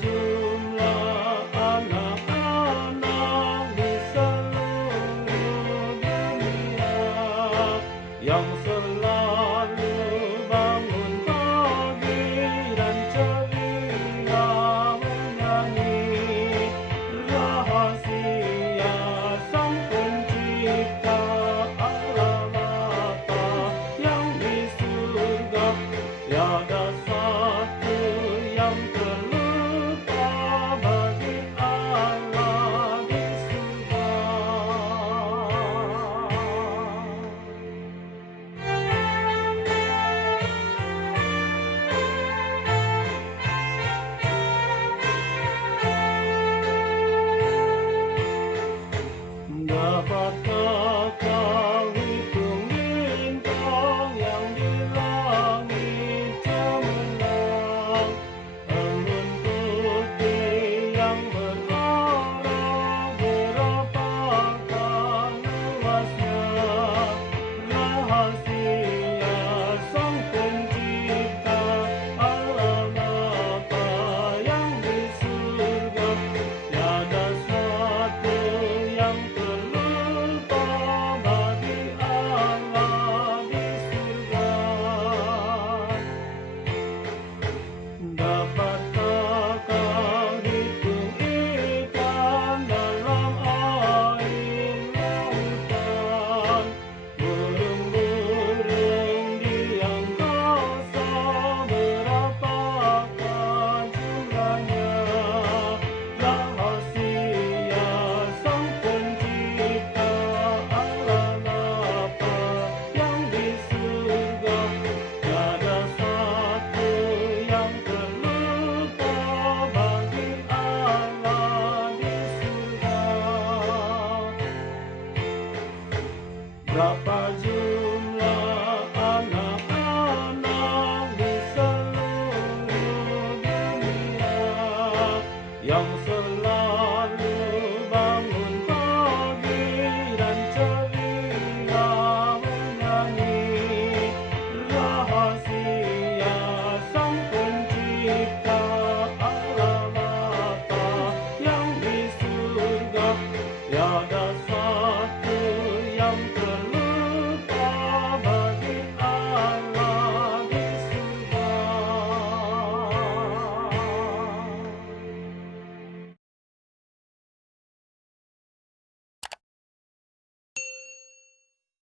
jumlah anak-anak di seluruh dunia yang selalu bangun pagi dan ceria menyanyi rahasia Sang Pencipta Allah Bapa yang di surga. Tiada satu yang terlupa bagi Allah di surga. Dapatkah kau hitung bintang yang di langit cemerlang, embun putih yang berwarna berapakah luasnya? Rahasia Sang Pencipta Allah Bapa yang di surga. Tiada satu yang terlupa bagi Allah di surga. Dapatkah kau hitung ikan dalam air lautan, burung-burung di angkasa berapakah jumlahnya? Rahasia Sang Pencipta Allah Bapa yang di surga. Tiada satu yang terlupa bagi Allah di surga. Berapa jumlah anak-anak di seluruh dunia yang selalu